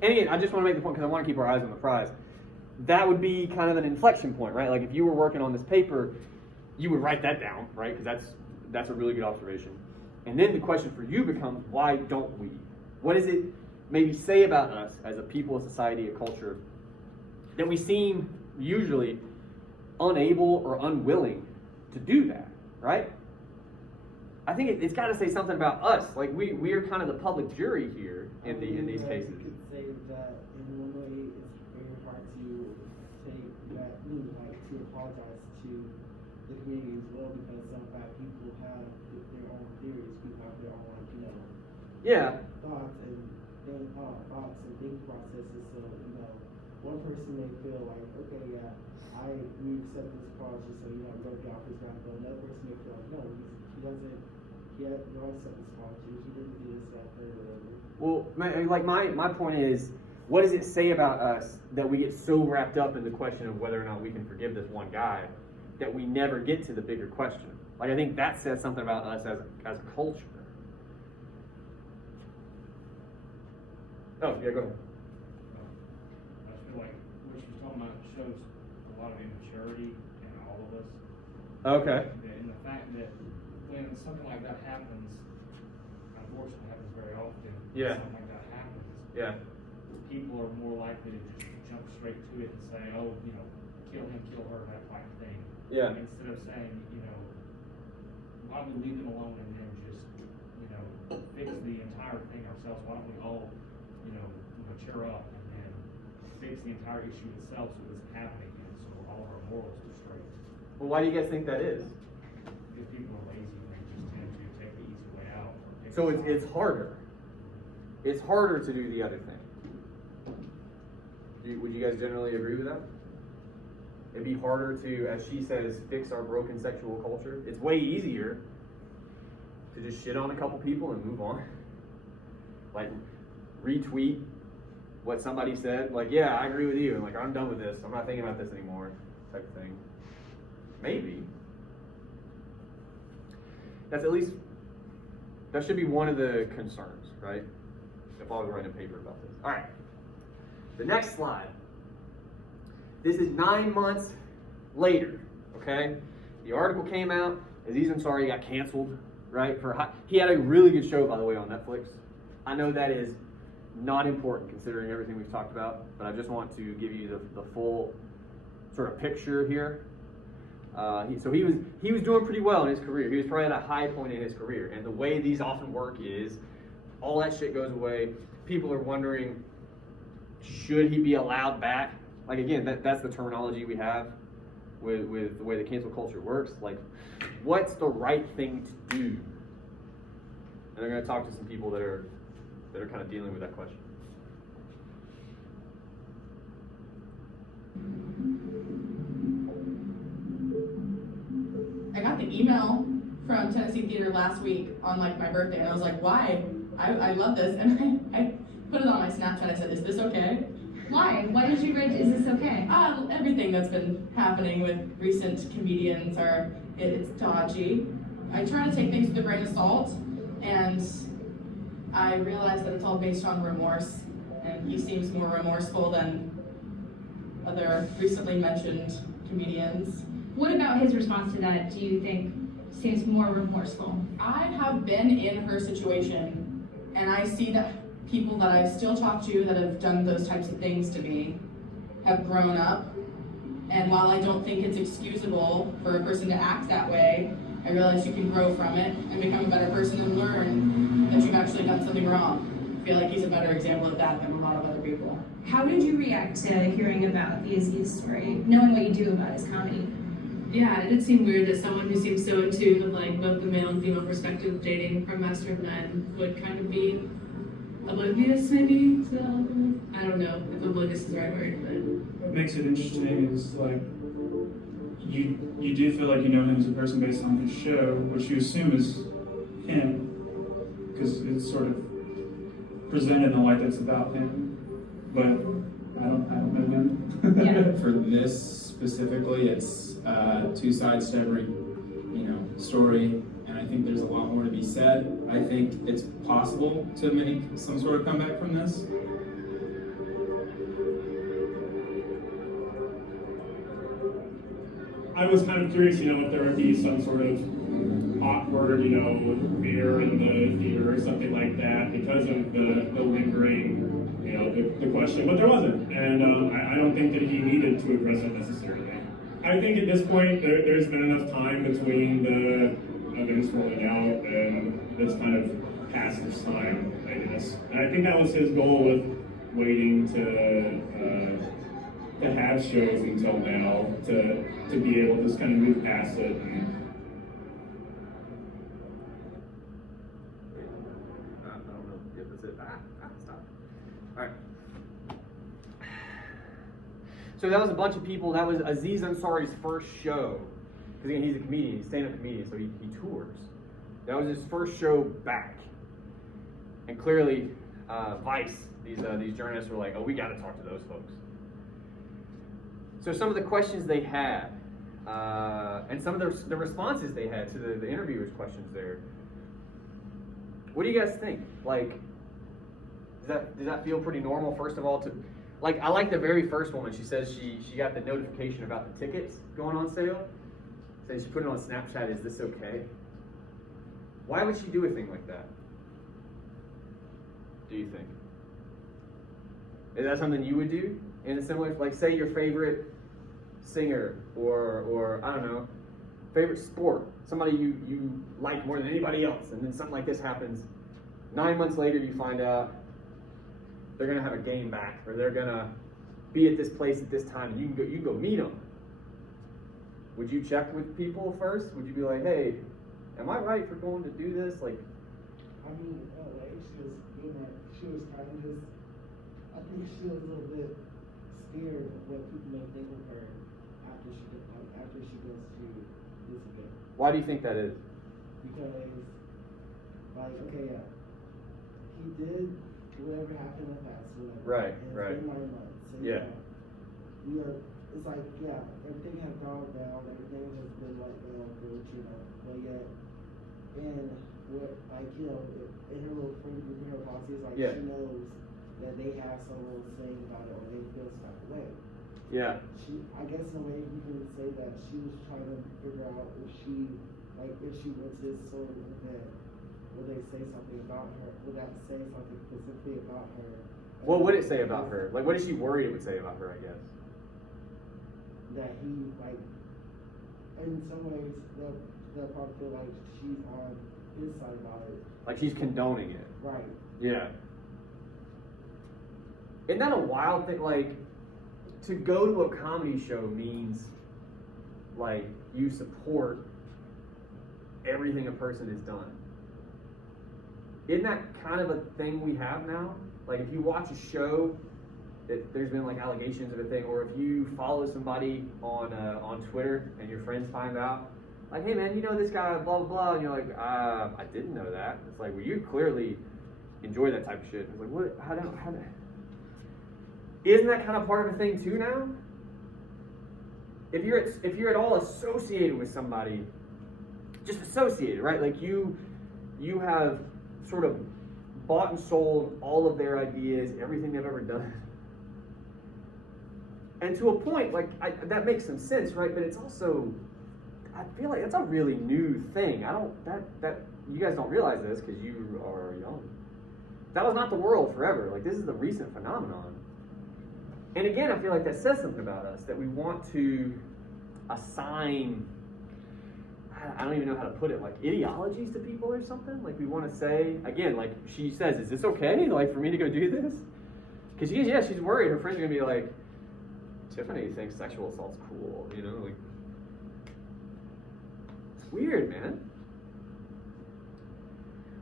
And again, I just want to make the point because I want to keep our eyes on the prize. That would be kind of an inflection point, right? Like if you were working on this paper, you would write that down, right? Because that's a really good observation. And then the question for you becomes, why don't we? What does it maybe say about us as a people, a society, a culture, that we seem usually unable or unwilling to do that, right? I think it's got to say something about us. Like we are kind of the public jury here in these cases. You could say that in one way it's very hard to take that, like to apologize to the community as well, because some bad people have their own theories, people have their own, Yeah. thoughts and thinking processes. So one person may feel like, okay, yeah, we accept this apology, so go get off his back. But another person may feel like, no, he doesn't. He don't accept this apology. He didn't do this, that, third, or whatever. Well, my point is, what does it say about us that we get so wrapped up in the question of whether or not we can forgive this one guy that we never get to the bigger question? Like, I think that says something about us as a culture. Oh, yeah, go ahead. I just feel like what you're talking about shows a lot of immaturity in all of us. Okay. And the fact that when something like that happens, unfortunately happens very often. Yeah. Something like that happens. Yeah. People are more likely to just jump straight to it and say, oh, kill him, kill her, that type of thing. Yeah. Instead of saying, why don't we leave them alone and then just, fix the entire thing ourselves? Why don't we all, mature up and then fix the entire issue itself so it doesn't happen again, so all of our morals are straight. Well, why do you guys think that is? Because people are lazy and they just tend to take the easy way out. So it's harder. It's harder to do the other thing. Would you guys generally agree with that? It'd be harder to, as she says, fix our broken sexual culture. It's way easier to just shit on a couple people and move on. Like, retweet what somebody said. Like, yeah, I agree with you. And like, I'm done with this. I'm not thinking about this anymore. Type of thing. Maybe. That's at least, that should be one of the concerns, right? If I was writing a paper about this. All right. The next slide. This is 9 months later, okay? The article came out. Aziz Ansari got canceled, right? He had a really good show, by the way, on Netflix. I know that is not important considering everything we've talked about, but I just want to give you the full sort of picture here. He was doing pretty well in his career. He was probably at a high point in his career. And the way these often work is all that shit goes away. People are wondering, should he be allowed back? Like, again, that's the terminology we have with the way the cancel culture works. Like, what's the right thing to do? And I'm going to talk to some people that are kind of dealing with that question. I got the email from Tennessee Theater last week on my birthday, and I was like, why? I love this, and I put it on my Snapchat. I said, is this okay? Why? Why did you write, is this okay? Everything that's been happening with recent comedians it's dodgy. I try to take things with a grain of salt, and I realize that it's all based on remorse, and he seems more remorseful than other recently mentioned comedians. What about his response to that do you think seems more remorseful? I have been in her situation, and I see that people that I still talk to that have done those types of things to me have grown up. And while I don't think it's excusable for a person to act that way, I realize you can grow from it and become a better person and learn that you've actually done something wrong. I feel like he's a better example of that than a lot of other people. How did you react to hearing about the Aziz story, knowing what you do about his comedy? Yeah, it did seem weird that someone who seems so in tune with both the male and female perspective of dating from Master of None would kind of be oblivious, maybe, to the algorithm. I don't know if oblivious is the right word, but... What makes it interesting is, you do feel like you know him as a person based on his show, which you assume is him, because it's sort of presented in a light that's about him, but I don't know him. Yeah. For this specifically, it's two sides to every, story, and I think there's a lot more to be said. I think it's possible to make some sort of comeback from this. I was kind of curious, if there would be some sort of awkward, beer in the theater or something like that because of the lingering, the question, but there wasn't, and I don't think that he needed to address it necessarily. I think at this point there's been enough time between events rolling out, and this kind of passed this time, I guess. And I think that was his goal with waiting to have shows until now, to be able to just kind of move past it. And I don't know. Yep, that's it. Stop. All right. So that was a bunch of people. That was Aziz Ansari's first show. Because again, he's a comedian, he's a stand-up comedian, so he tours. That was his first show back. And clearly, Vice, these journalists were like, oh, we gotta talk to those folks. So some of the questions they had, and some of the responses they had to the interviewers' questions there. What do you guys think? Like, does that feel pretty normal, first of all, to, like, I like the very first woman. She says she got the notification about the tickets going on sale. So she put it on Snapchat, is this okay? Why would she do a thing like that? Do you think? Is that something you would do in a similar, like say your favorite singer or I don't know, favorite sport, somebody you like more than anybody else, and then something like this happens. 9 months later you find out they're gonna have a game back, or they're gonna be at this place at this time, and you can go meet them. Would you check with people first? Would you be like, hey, am I right for going to do this? Like, I mean, like she was kind of just, I think she was a little bit scared of what people may think of her after she goes to this event. why do you think that is? Because, like, okay, he did whatever happened in the past, whatever. Right, and right. It's been 9 months. So, Yeah. It's like, yeah, everything has gone down, everything has been like down, good, but yet, and what, like, in her little friend group, in her posse, is like, Yeah. she knows that they have someone saying about it, or they feel some type of way. Yeah. I guess in a way you can say that she was trying to figure out if she went to this sort of event, would they say something about her? Would that say something specifically about her? What would it say about her? Like, what is she worried it would say about her, I guess? That he, like, in some ways, they'll probably feel like she's on his side about it. Like she's condoning it. Right. Yeah. Isn't that a wild thing? Like, to go to a comedy show means, like, you support everything a person has done. Isn't that kind of a thing we have now? Like, if you watch a show, that there's been like allegations of a thing, or if you follow somebody on Twitter and your friends find out, like, hey man, you know this guy, blah blah blah, and you're like, I didn't know that. It's like, well, you clearly enjoy that type of shit. It's like, what? How do? Isn't that kind of part of a thing too now? If you're at all associated with somebody, just associated, right? Like you have sort of bought and sold all of their ideas, everything they've ever done. And to a point, like, that makes some sense, right? But it's also, I feel like that's a really new thing. You guys don't realize this because you are young. That was not the world forever. Like, this is the recent phenomenon. And again, I feel like that says something about us, that we want to assign, I don't even know how to put it, like ideologies to people or something. Like, we want to say, again, like she says, is this okay? Like, for me to go do this? Because she's worried. Her friends are going to be like, Tiffany thinks sexual assault's cool, you know? Like, it's weird, man.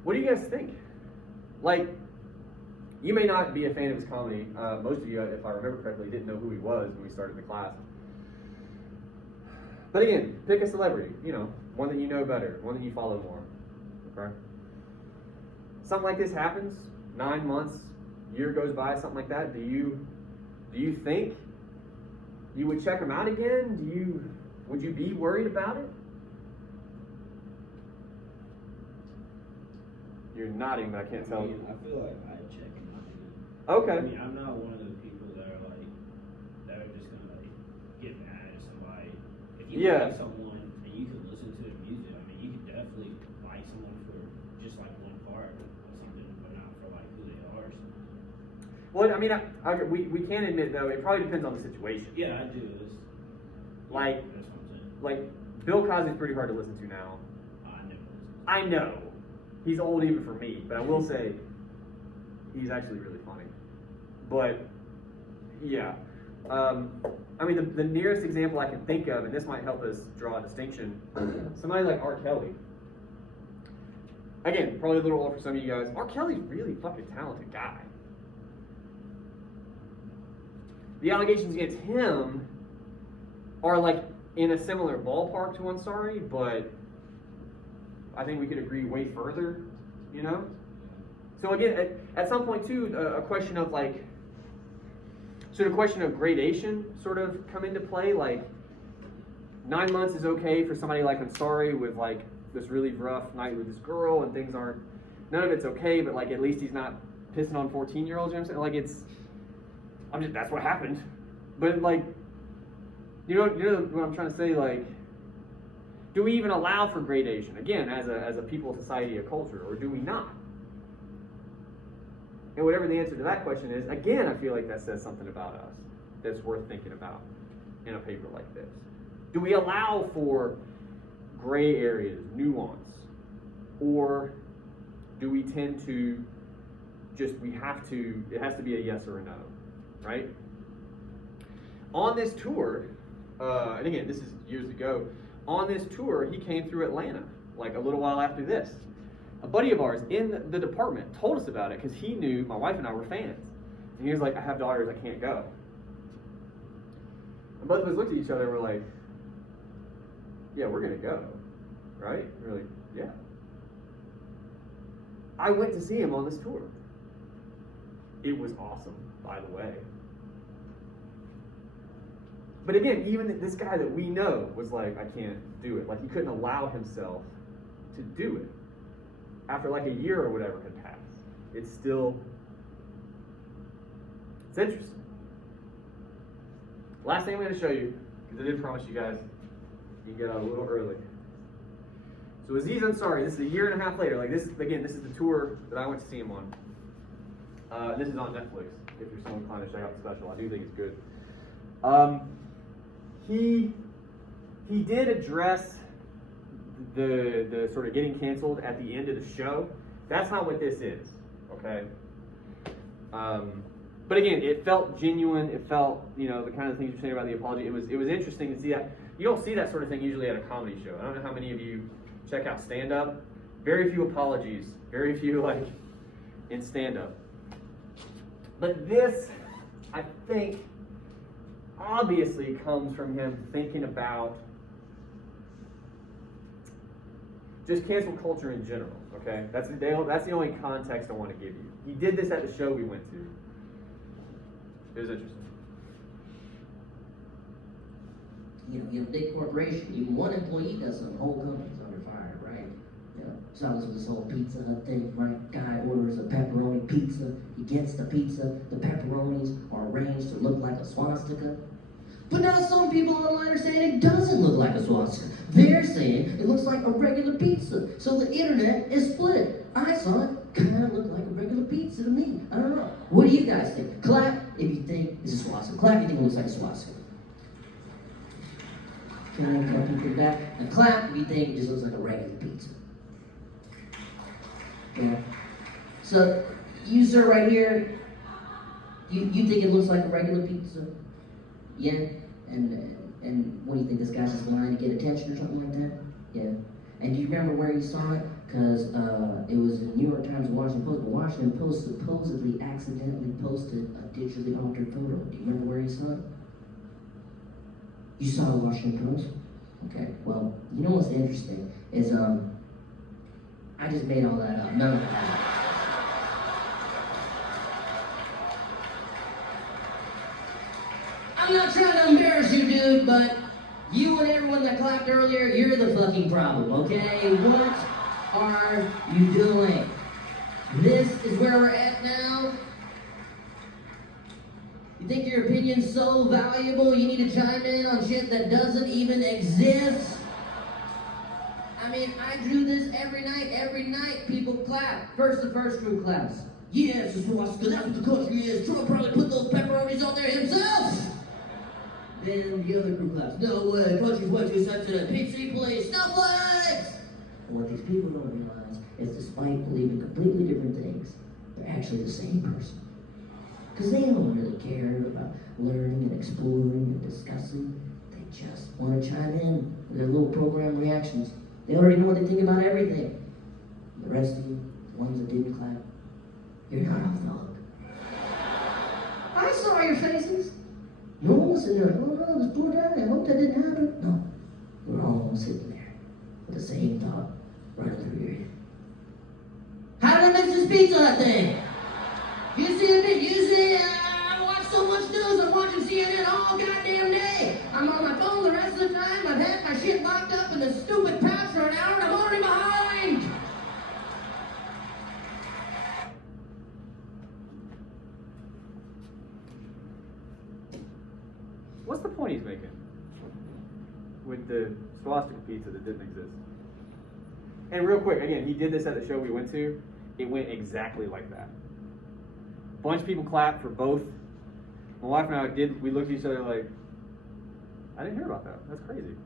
What do you guys think? Like, you may not be a fan of his comedy. Most of you, if I remember correctly, didn't know who he was when we started the class. But again, pick a celebrity, you know, one that you know better, one that you follow more, okay? Something like this happens, 9 months, year goes by, something like that. Do you think you would check him out again? Would you be worried about it? You're nodding, but I can't tell. I feel like I'd check him out again. Okay. I mean, I'm not one of the people that are just gonna like get mad at somebody. If you like someone and you can listen to their music, I mean, you can definitely like someone for just like one part or something, but not for like who they are. So. Well, I mean, we can admit though, it probably depends on the situation. Yeah, I do. Like, That's what I'm saying. like Bill Cosby's pretty hard to listen to now. I never I know he's old even for me, but I will say he's actually really funny. But yeah, I mean the nearest example I can think of, and this might help us draw a distinction, somebody like R. Kelly. Again, probably a little old for some of you guys. R. Kelly's a really fucking talented guy. The allegations against him are like in a similar ballpark to Ansari, but I think we could agree way further, you know? So again, at some point too, a question of like, should a question of gradation sort of come into play? Like 9 months is okay for somebody like Ansari with like this really rough night with this girl and things aren't, none of it's okay, but like at least he's not pissing on 14-year-olds, you know what I'm saying? Like that's what happened. But like, you know what I'm trying to say? Like, do we even allow for gradation, again, as a people, society, a culture, or do we not? And whatever the answer to that question is, again, I feel like that says something about us that's worth thinking about in a paper like this. Do we allow for gray areas, nuance, or do we tend to just, it has to be a yes or a no, right? On this tour, and again, this is years ago, on this tour, he came through Atlanta, like a little while after this. A buddy of ours in the department told us about it because he knew my wife and I were fans. And he was like, I have daughters, I can't go. And both of us looked at each other and were like, yeah, we're gonna go, right? And we're like, yeah. I went to see him on this tour. It was awesome, by the way. But again, even this guy that we know was like, I can't do it. Like he couldn't allow himself to do it. After like a year or whatever had passed. It's interesting. Last thing I'm going to show you, because I did promise you guys, you can get out a little early. So Aziz Ansari, this is a year and a half later. Like this, again, this is the tour that I went to see him on. This is on Netflix, if you're so inclined to check out the special. I do think it's good. He did address the sort of getting canceled at the end of the show. That's not what this is, okay? But again, it felt genuine. It felt, the kind of things you're saying about the apology. It was interesting to see that. You don't see that sort of thing usually at a comedy show. I don't know how many of you check out stand-up. Very few apologies. Very few, in stand-up. But this, I think, obviously comes from him thinking about just cancel culture in general, okay? That's the only context I want to give you. He did this at the show we went to. It was interesting. You have a big corporation, even one employee does something, the whole company's under fire, right? So I was with this whole Pizza Hut thing, right? Guy orders a pepperoni pizza, he gets the pizza, the pepperonis are arranged to look like a swastika. But now some people online are saying it doesn't look like a swastika. They're saying it looks like a regular pizza. So the internet is split. I saw it, kind of looked like a regular pizza to me. I don't know. What do you guys think? Clap if you think it's a swastika. Clap if you think it looks like a swastika. Can I have a couple people back? And clap if you think it just looks like a regular pizza. Yeah. So you sir right here, you think it looks like a regular pizza? Yeah. And what do you think, this guy's just lying to get attention or something like that? Yeah. And do you remember where you saw it? Because it was the New York Times and Washington Post, but Washington Post supposedly accidentally posted a digitally altered photo. Do you remember where you saw it? You saw the Washington Post? Okay, well, you know what's interesting is, I just made all that up. None of that happened. I'm not trying to embarrass you, dude, but you and everyone that clapped earlier, you're the fucking problem, okay? What are you doing? This is where we're at now? You think your opinion's so valuable you need to chime in on shit that doesn't even exist? I mean, I do this every night people clap. First, the first group claps. Yes, it's swastika, that's what the country is. Trump probably put those pepperonis on there himself. Then the other group claps. No way, country's way too sensitive. PC, please, snowflakes! And what these people don't realize is despite believing completely different things, they're actually the same person. Because they don't really care about learning and exploring and discussing. They just want to chime in with their little program reactions. They already know what they think about everything. The rest of you, the ones that didn't clap, you're not off the hook. I saw your faces. No one was sitting there, oh no, this poor guy, I hope that didn't happen. No, we're all sitting there with the same thought running through your head. How did I miss this Pizza Hut thing? I watch so much news, I'm watching CNN all goddamn day. I'm on my phone the rest of the time, I've had my shit locked up in this stupid pouch for an hour and I'm already behind. What's the point he's making with the swastika pizza that didn't exist? And real quick, again, he did this at the show we went to. It went exactly like that. Bunch of people clapped for both. My wife and I we looked at each other like, I didn't hear about that. That's crazy.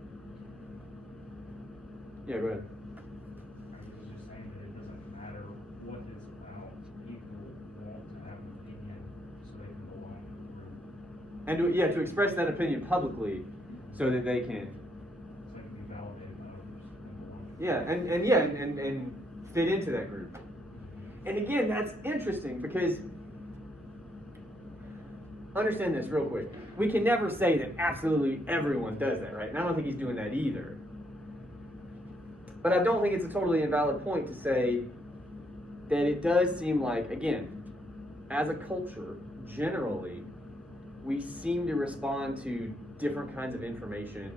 Yeah, go ahead. I was just saying that it doesn't matter what it's about. People want to have an opinion so they can belong to the group. And to express that opinion publicly so that they can. So they can be validated by others. And fit into that group. And again, that's interesting because, understand this real quick. We can never say that absolutely everyone does that, right? And I don't think he's doing that either. But I don't think it's a totally invalid point to say that it does seem like, again, as a culture, generally, we seem to respond to different kinds of information.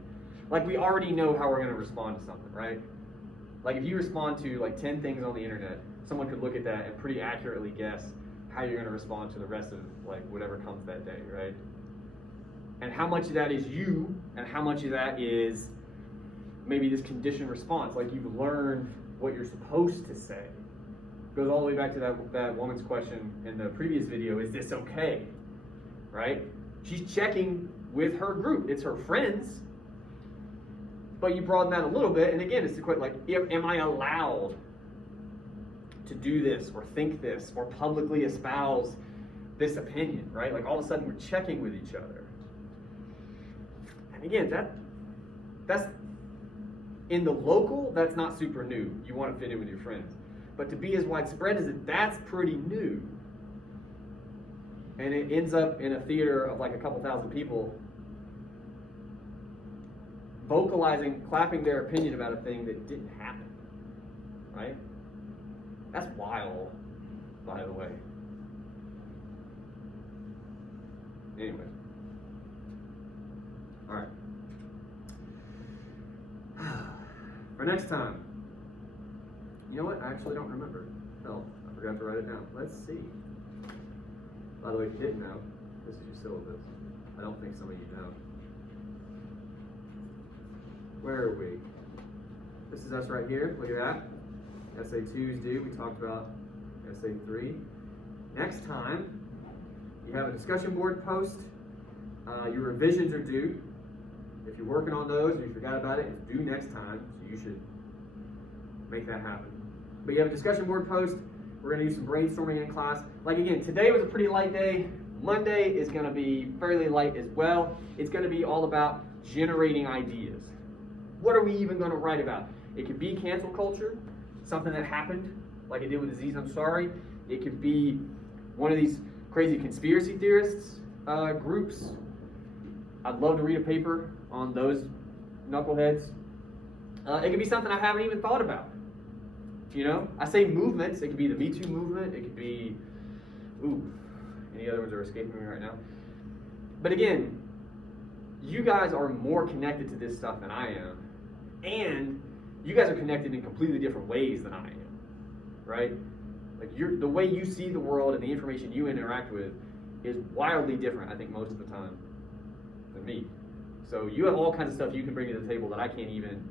Like we already know how we're going to respond to something, right? Like if you respond to like 10 things on the internet, someone could look at that and pretty accurately guess how you're going to respond to the rest of like whatever comes that day, right? And how much of that is you, and how much of that is maybe this conditioned response, like you've learned what you're supposed to say. It goes all the way back to that woman's question in the previous video, is this okay? Right? She's checking with her group. It's her friends. But you broaden that a little bit, and again, it's the question, like, am I allowed to do this, or think this, or publicly espouse this opinion, right? Like, all of a sudden, we're checking with each other. And again, that's in the local, that's not super new. You want to fit in with your friends. But to be as widespread as it, that's pretty new. And it ends up in a theater of like a couple thousand people vocalizing, clapping their opinion about a thing that didn't happen, right? That's wild, by the way. Anyway. All right. For next time, you know what? I actually don't remember. Hell, I forgot to write it down. Let's see. By the way, if you didn't know, this is your syllabus. I don't think some of you know. Where are we? This is us right here. Look at that. Essay 2 is due. We talked about Essay 3. Next time, you have a discussion board post. Your revisions are due. If you're working on those and you forgot about it, it's due next time, so you should make that happen. But you have a discussion board post. We're going to do some brainstorming in class. Like again, today was a pretty light day. Monday is going to be fairly light as well. It's going to be all about generating ideas. What are we even going to write about? It could be cancel culture, something that happened, like it did with Aziz Ansari. It could be one of these crazy conspiracy theorists groups. I'd love to read a paper on those knuckleheads. It could be something I haven't even thought about. You know, I say movements. It could be the Me Too movement. It could be, any other ones are escaping me right now. But again, you guys are more connected to this stuff than I am. And you guys are connected in completely different ways than I am, right? Like the way you see the world and the information you interact with is wildly different, I think, most of the time than me. So you have all kinds of stuff you can bring to the table that I can't even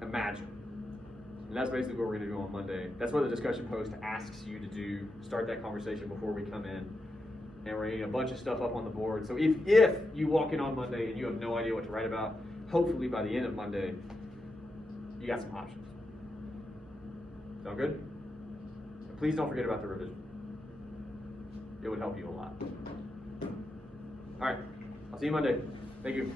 imagine. And that's basically what we're going to do on Monday. That's what the discussion post asks you to do. Start that conversation before we come in. And we're getting a bunch of stuff up on the board. So if you walk in on Monday and you have no idea what to write about, hopefully by the end of Monday, you got some options. Sound good? And please don't forget about the revision. It would help you a lot. All right, I'll see you Monday. Thank you.